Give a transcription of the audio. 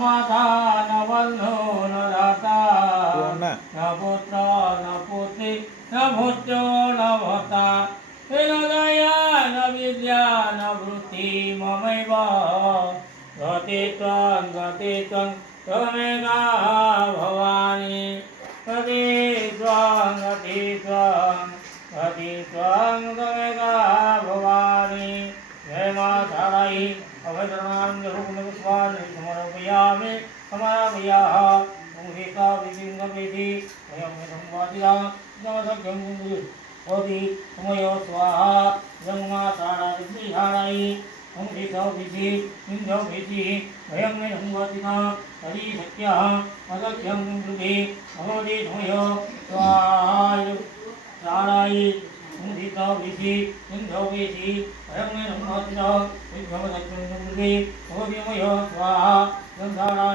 माता न बन्धु न दाता न पुत्र न पुत्री न भूत्यो न भोक्ता न दया न विद्या न वृत्ति ममैव गति त्वं त्वमेका भवानी गति त्वं त्वमेका भवानी जय मां ताराई अवतरणां जरुकुलपुष्पाणि समर्पयामि समर्पयामि मुहिता विपिङ्गमेधि वयं संवादिता नमसख्यं होति समयो स्वाहा जं मां तारा विद्याराई मुहिता विधि इन्द्रविधि वयं संवादिता हरि सत्यः असख्यं कृति भवति समयो स्वाहा ताराई मुदिता विधि इंद्रो विधि वयं संवादिता विद्यमसख्यं कृति भवति समयो स्वाहा